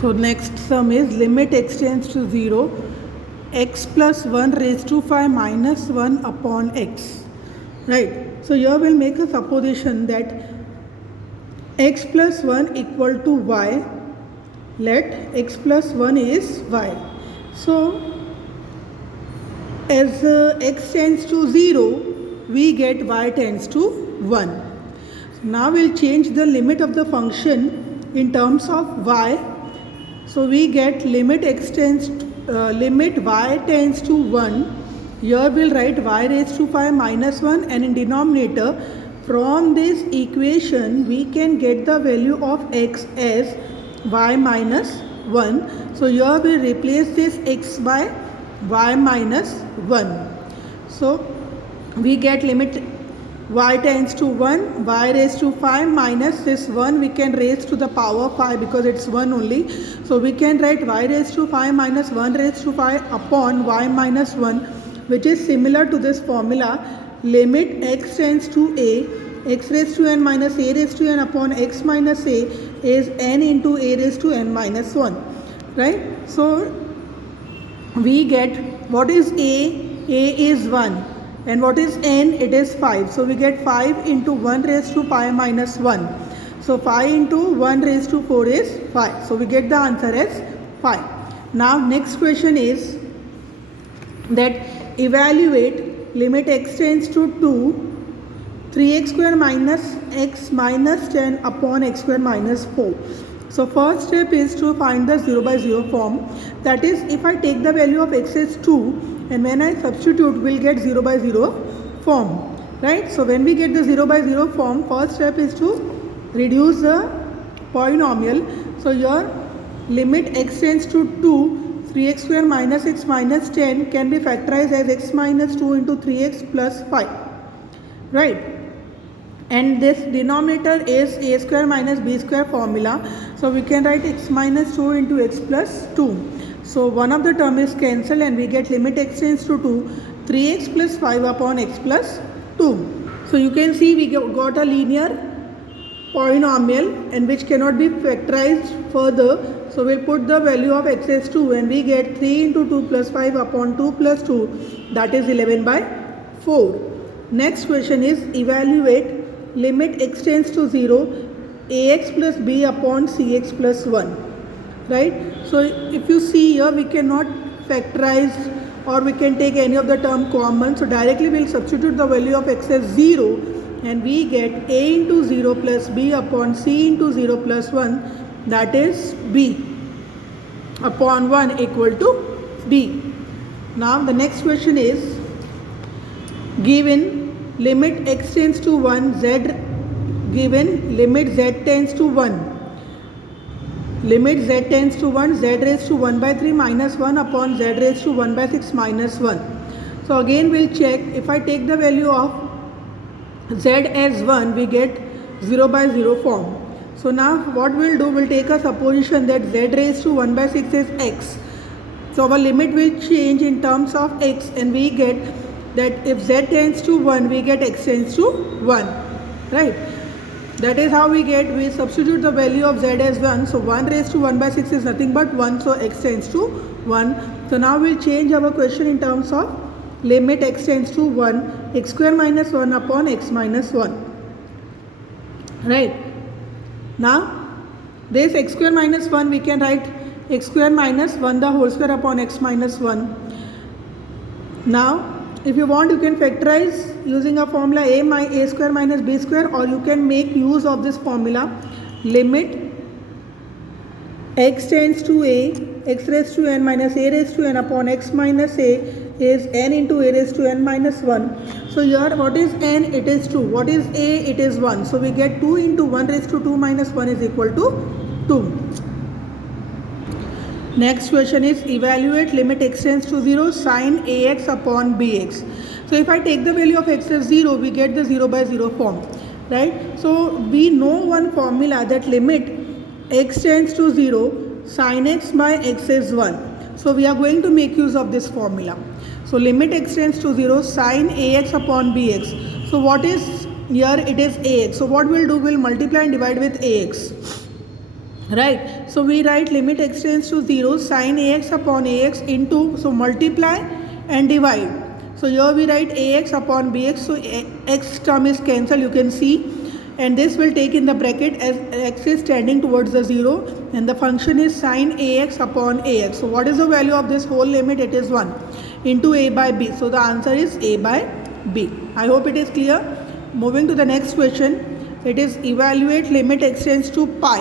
So next sum is limit x tends to 0, x plus 1 raised to 5 minus 1 upon x. Right. So here we'll make a supposition that x plus 1 equal to y. Let x plus 1 is y. So as x tends to 0, we get y tends to 1. Now we'll change the limit of the function in terms of y. So we get limit y tends to 1. Here we'll write y raised to 5 minus 1, and in denominator from this equation we can get the value of x as y minus 1. So here we replace this x by y minus 1. So we get limit y tends to 1, y raised to 5 minus this 1 we can raise to the power 5 because it's 1 only. So we can write y raised to 5 minus 1 raised to 5 upon y minus 1, which is similar to this formula. Limit x tends to a, x raised to n minus a raised to n upon x minus a is n into a raised to n minus 1. Right? So we get what is a is 1. And what is n? It is 5. So we get 5 into 1 raised to 5 minus 1. So 5 into 1 raised to 4 is 5. So we get the answer as 5. Now next question is that evaluate limit x tends to 2, 3x square minus x minus 10 upon x square minus 4. So first step is to find the 0 by 0 form. That is, if I take the value of x as 2, and when I substitute, we'll get 0 by 0 form. Right? So when we get the 0 by 0 form, first step is to reduce the polynomial. So here limit x tends to 2, 3x square minus x minus 10 can be factorized as x minus 2 into 3x plus 5. Right? And this denominator is a square minus b square formula. So we can write x minus 2 into x plus 2. So one of the term is cancelled and we get limit x tends to 2, 3x plus 5 upon x plus 2. So you can see we got a linear polynomial and which cannot be factorized further. So we'll put the value of x as 2 and we get 3 into 2 plus 5 upon 2 plus 2, that is 11 by 4. Next question is evaluate limit x tends to 0, ax plus b upon cx plus 1. Right? So if you see here, we cannot factorize or we can take any of the term common. So directly we will substitute the value of x as 0 and we get a into 0 plus b upon c into 0 plus 1, that is b upon 1 equal to b. Now the next question is given limit x tends to 1, given limit z tends to 1. Limit z tends to 1, z raised to 1 by 3 minus 1 upon z raised to 1 by 6 minus 1. So again we'll check. If I take the value of z as 1, we get 0 by 0 form. So now what we'll do, we'll take a supposition that z raised to 1 by 6 is x. So our limit will change in terms of x and we get that if z tends to 1, we get x tends to 1. Right? That is how we substitute the value of z as 1. So 1 raised to 1 by 6 is nothing but 1. So x tends to 1. So now we'll change our question in terms of limit x tends to 1, x square minus 1 upon x minus 1. Right? Now this x square minus 1 we can write x square minus 1 the whole square upon x minus 1. Now if you want, you can factorize using a formula a square minus b square, or you can make use of this formula limit x tends to a, x raised to n minus a raised to n upon x minus a is n into a raised to n minus 1. So here what is n? It is 2. What is a? It is 1. So we get 2 into 1 raised to 2 minus 1 is equal to 2. Next question is evaluate limit x tends to 0 sin ax upon bx. So if I take the value of x as 0, we get the 0 by 0 form. Right? So we know one formula that limit x tends to 0 sin x by x is 1. So we are going to make use of this formula. So limit x tends to 0 sin ax upon bx. So what is here? It is ax. So what we'll do, we'll multiply and divide with ax. right? So we write limit x tends to 0 sin ax upon ax into, so multiply and divide. So here we write ax upon bx, so x term is cancelled, you can see, and this will take in the bracket as x is tending towards the 0, and the function is sin ax upon ax. So what is the value of this whole limit? It is 1 into a by b. So the answer is a by b. I hope it is clear. Moving to the next question, it is evaluate limit x tends to pi.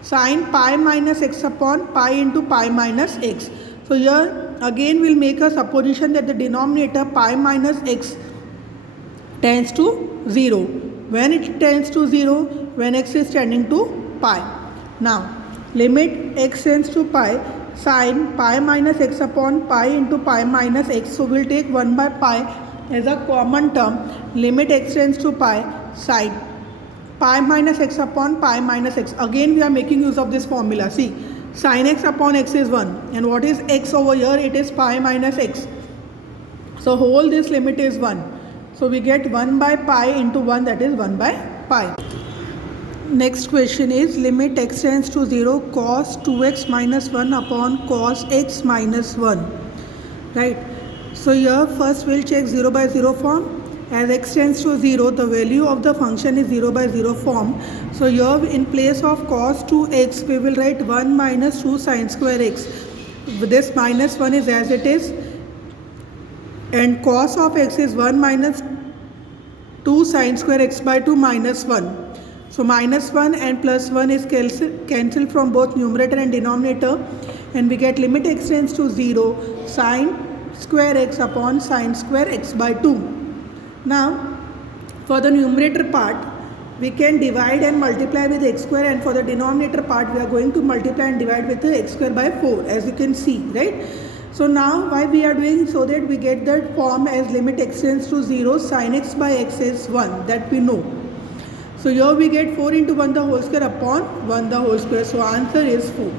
Sin pi minus x upon pi into pi minus x. So here again we'll make a supposition that the denominator pi minus x tends to 0. When it tends to 0? When x is tending to pi. Now limit x tends to pi, sin pi minus x upon pi into pi minus x. So we'll take 1 by pi as a common term. Limit x tends to pi, sin pi minus x upon pi minus x. Again we are making use of this formula. See, sin x upon x is 1, and what is x over here? It is pi minus x. So whole this limit is 1. So we get 1 by pi into 1, that is 1 by pi. Next question is limit x tends to 0 cos 2x minus 1 upon cos x minus 1. Right. So here first we'll check 0 by 0 form. As x tends to 0, the value of the function is 0 by 0 form. So here in place of cos 2x, we will write 1 minus 2 sin square x. This minus 1 is as it is. And cos of x is 1 minus 2 sin square x by 2 minus 1. So minus 1 and plus 1 is cancelled from both numerator and denominator. And we get limit x tends to 0 sin square x upon sin square x by 2. Now, for the numerator part, we can divide and multiply with x square, and for the denominator part, we are going to multiply and divide with x square by 4, as you can see, right? So now, why we are doing? So that we get that form as limit x tends to 0, sin x by x is 1, that we know. So here we get 4 into 1 the whole square upon 1 the whole square. So answer is 4.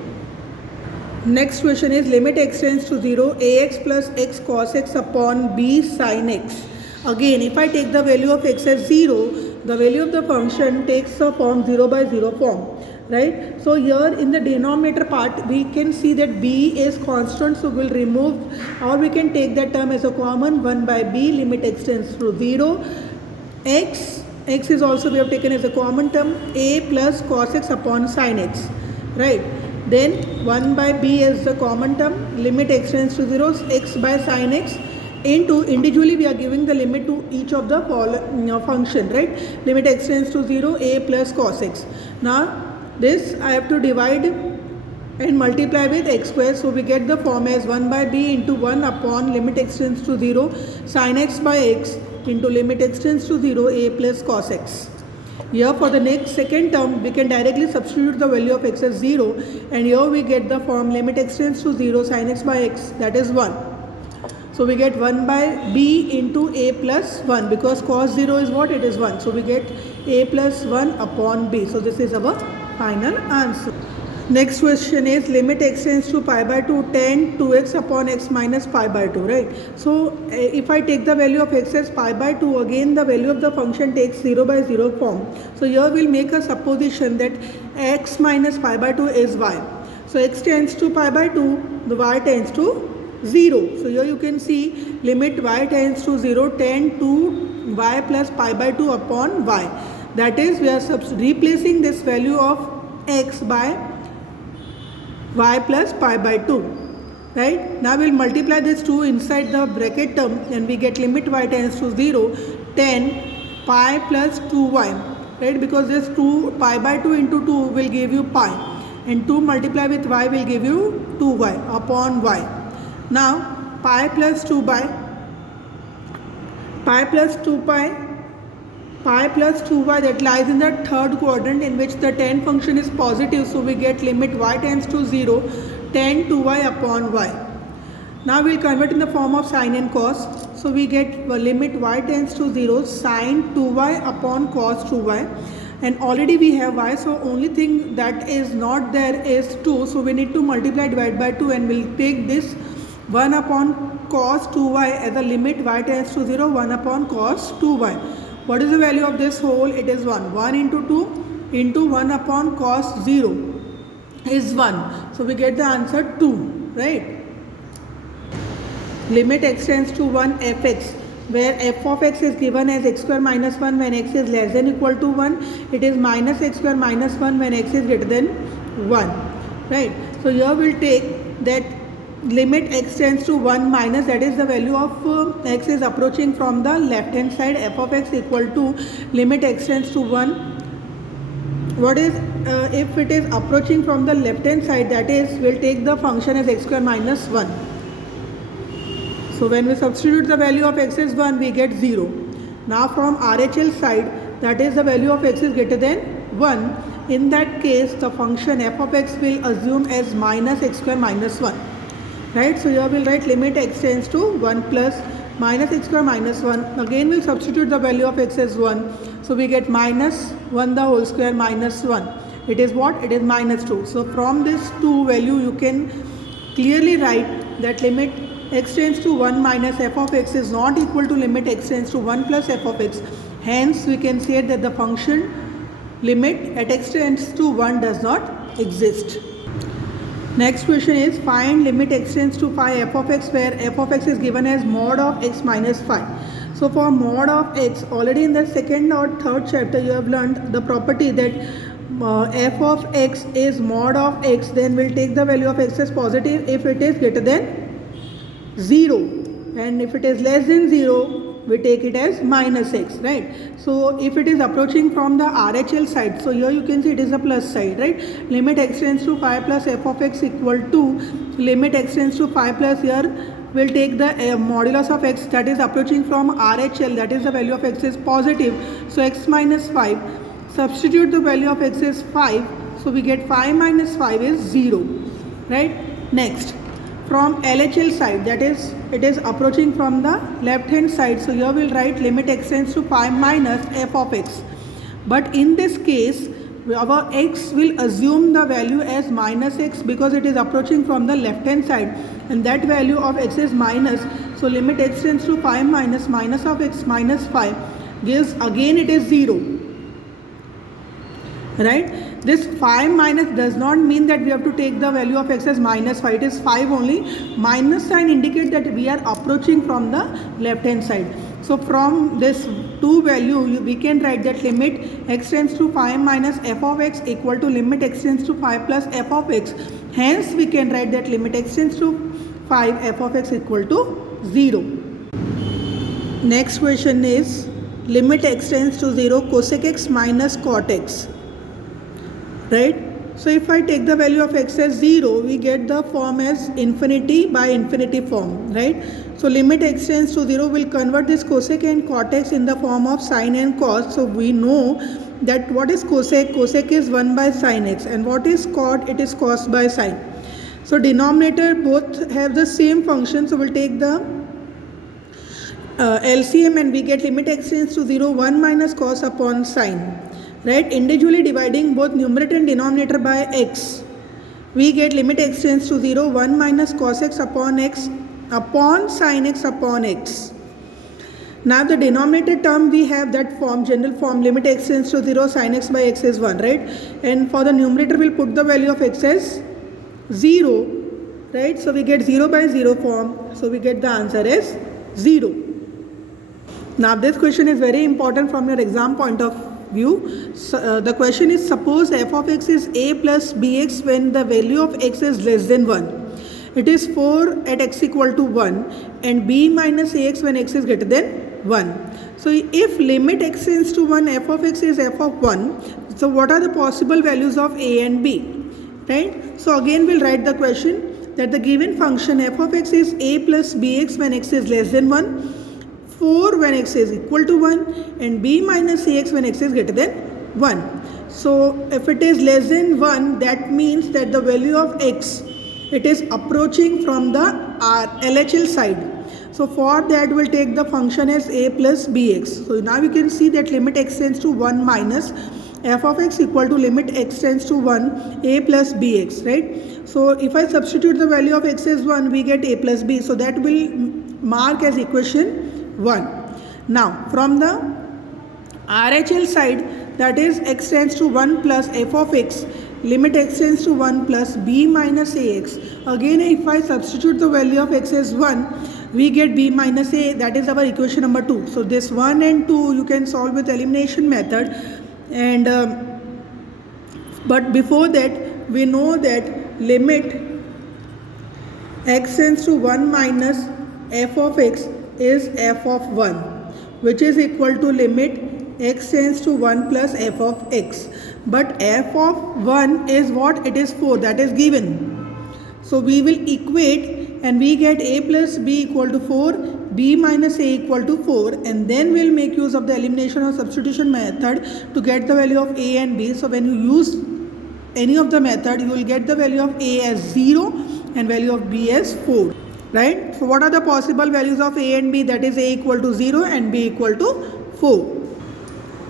Next question is limit x tends to 0, ax plus x cos x upon b sin x. Again, if I take the value of x as 0, the value of the function takes the form 0 by 0 form, right? So here in the denominator part, we can see that b is constant, so we'll remove, or we can take that term as a common, 1 by b, limit x tends to 0. X is also we have taken as a common term, a plus cos x upon sin x, right? Then 1 by b is the common term, limit x tends to 0, x by sin x, into individually we are giving the limit to each of the function, right? Limit x tends to 0, a plus cos x. Now this I have to divide and multiply with x square, so we get the form as 1 by b into 1 upon limit x tends to 0 sin x by x into limit x tends to 0, a plus cos x. Here for the next second term, we can directly substitute the value of x as 0, and here we get the form limit x tends to 0 sin x by x, that is 1. So we get 1 by b into a plus 1, because cos 0 is what? It is 1. So we get a plus 1 upon b. So this is our final answer. Next question is limit x tends to pi by 2 tan 2x upon x minus pi by 2, right? So if I take the value of x as pi by 2, again the value of the function takes 0 by 0 form. So here we'll make a supposition that x minus pi by 2 is y. So x tends to pi by 2, the y tends to 0. So here you can see limit y tends to 0 tan to y plus pi by 2 upon y. That is, we are replacing this value of x by y plus pi by 2. Right? Now we'll multiply this 2 inside the bracket term, and we get limit y tends to 0 tan pi plus 2y. Right? Because this 2 pi by 2 into 2 will give you pi, and 2 multiply with y will give you 2y upon y. Now pi plus 2 by pi plus 2 pi plus 2y, that lies in the third quadrant, in which the tan function is positive, so we get limit y tends to 0 tan 2y upon y. Now we will convert in the form of sin and cos, so we get limit y tends to 0 sin 2y upon cos 2y, and already we have y, so only thing that is not there is 2, so we need to multiply, divide by 2, and we'll take this 1 upon cos 2y as a limit y tends to 0, 1 upon cos 2y. What is the value of this whole? It is 1. 1 into 2 into 1 upon cos 0. is 1. So we get the answer 2, right? Limit x tends to 1 fx, where f of x is given as x square minus 1 when x is less than equal to 1. It is minus x square minus 1 when x is greater than 1, right? So here we'll take that limit x tends to 1 minus, that is the value of x is approaching from the left hand side, f of x equal to limit x tends to 1. What is if it is approaching from the left hand side, that is we'll take the function as x square minus 1. So when we substitute the value of x as 1, we get 0. Now from RHL side, that is the value of x is greater than 1. In that case, the function f of x will assume as minus x square minus 1. Right? So here we'll write limit x tends to 1 plus minus x square minus 1. Again we'll substitute the value of x as 1. So we get minus 1 the whole square minus 1. It is what? It is minus 2. So from this 2 value you can clearly write that limit x tends to 1 minus f of x is not equal to limit x tends to 1 plus f of x. Hence we can say that the function limit at x tends to 1 does not exist. Next question is find limit x tends to phi f of x, where f of x is given as mod of x minus phi. So for mod of x, already in the second or third chapter you have learned the property that f of x is mod of x, then we'll take the value of x as positive if it is greater than 0, and if it is less than 0 we take it as minus x, right? So if it is approaching from the RHL side, so here you can see it is a plus side, right? Limit x tends to phi plus f of x equal to limit x tends to phi plus, here we'll take the modulus of x that is approaching from RHL, that is the value of x is positive, so x minus 5. Substitute the value of x is 5, so we get 5 minus 5 is 0, right? Next, from LHL side, that is it is approaching from the left hand side, so here we'll write limit x tends to phi minus f of x. But in this case our x will assume the value as minus x because it is approaching from the left hand side, and that value of x is minus. So limit x tends to phi minus minus of x minus 5 gives, again it is 0, right? This 5 minus does not mean that we have to take the value of x as minus 5. It is 5 only. Minus sign indicates that we are approaching from the left hand side. So from this 2 value we can write that limit x tends to phi minus f of x equal to limit x tends to phi plus f of x. Hence we can write that limit x tends to phi f of x equal to 0. Next question is limit x tends to 0 cosec x minus cot x. Right? So if I take the value of x as 0, we get the form as infinity by infinity form, right? So limit x tends to 0 will convert this cosec and cot x in the form of sine and cos. So we know that what is cosec? Cosec is 1 by sine x, and what is cot? It is cos by sine. So denominator both have the same function, so we'll take the LCM and we get limit x tends to 0 1 minus cos upon sine. Right, individually dividing both numerator and denominator by x, we get limit x tends to 0 1 minus cos x upon sin x upon x. Now the denominator term we have that form, general form, limit x tends to 0 sin x by x is 1, right? And for the numerator we'll put the value of x as 0, right? So we get 0 by 0 form, so we get the answer as 0. Now this question is very important from your exam point of view. So, the question is, suppose f of x is a plus bx when the value of x is less than 1. It is 4 at x equal to 1 and b minus ax when x is greater than 1. So if limit x tends to 1, f of x is f of 1. So what are the possible values of a and b? Right? So again we'll write the question that the given function f of x is a plus bx when x is less than 1. 4 when x is equal to 1 and b minus ax when x is greater than 1. So if it is less than 1, that means that the value of x, it is approaching from the LHL side. So for that we'll take the function as a plus bx. So now we can see that limit x tends to 1 minus f of x equal to limit x tends to 1 a plus bx, right? So if I substitute the value of x as 1, we get a plus b. So that will mark as equation 1. Now from the RHL side, that is x tends to 1 plus f of x, limit x tends to 1 plus b minus ax. Again, if I substitute the value of x as 1, we get b minus a. That is our equation number 2. So this 1 and 2 you can solve with elimination method. And but before that, we know that limit x tends to 1 minus f of x is f of 1, which is equal to limit x tends to 1 plus f of x. But f of 1 is what? It is 4. That is given. So we will equate and we get a plus b equal to 4, b minus a equal to 4, and then we'll make use of the elimination or substitution method to get the value of a and b. So when you use any of the method, you will get the value of a as 0 and value of b as 4. Right? So what are the possible values of a and b? That is a equal to 0 and b equal to 4.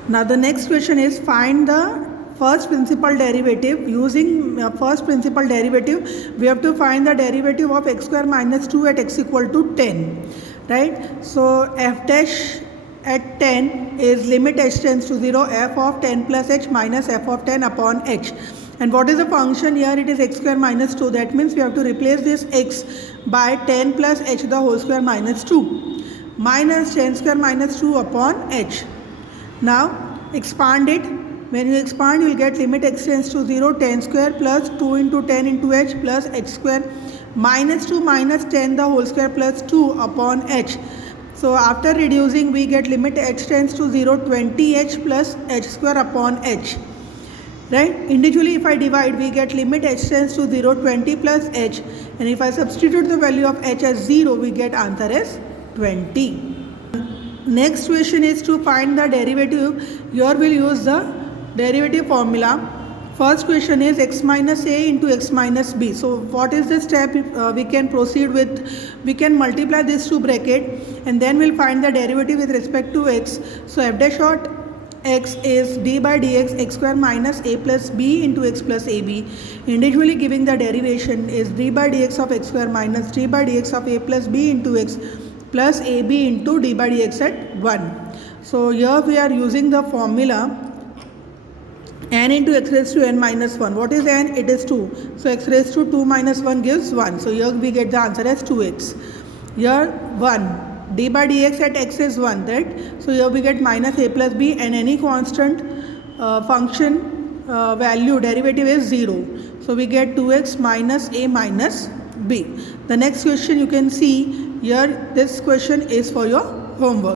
Now the next question is find the first principal derivative. Using first principal derivative, we have to find the derivative of x square minus 2 at x equal to 10. Right? So f dash at 10 is limit h tends to 0, f of 10 plus h minus f of 10 upon h. And what is the function here? It is x square minus 2. That means we have to replace this x by 10 plus h the whole square minus 2 minus 10 square minus 2 upon h. Now expand it. When you expand, you will get limit x tends to 0, 10 square plus 2 into 10 into h plus h square minus 2 minus 10 the whole square plus 2 upon h. So after reducing, we get limit h tends to 0, 20h plus h square upon h. Right? Individually, if I divide, we get limit h tends to 0, 20 plus h, and if I substitute the value of h as 0, we get answer as 20. Next question is to find the derivative. Here we'll use the derivative formula. First question is x minus a into x minus b. So what is the step we can proceed with? We can multiply this to bracket and then we'll find the derivative with respect to x. So f dash of x is d by dx x square minus a plus b into x plus ab. Individually giving the derivation is d by dx of x square minus d by dx of a plus b into x plus ab into d by dx at 1. So here we are using the formula n into x raised to n minus 1. What is n? It is 2. So x raised to 2 minus 1 gives 1. So here we get the answer as 2x. Here 1. D by dx at x is 1, right? So here we get minus a plus b, and any constant function value derivative is 0. So we get 2x minus a minus b. The next question you can see here, this question is for your homework.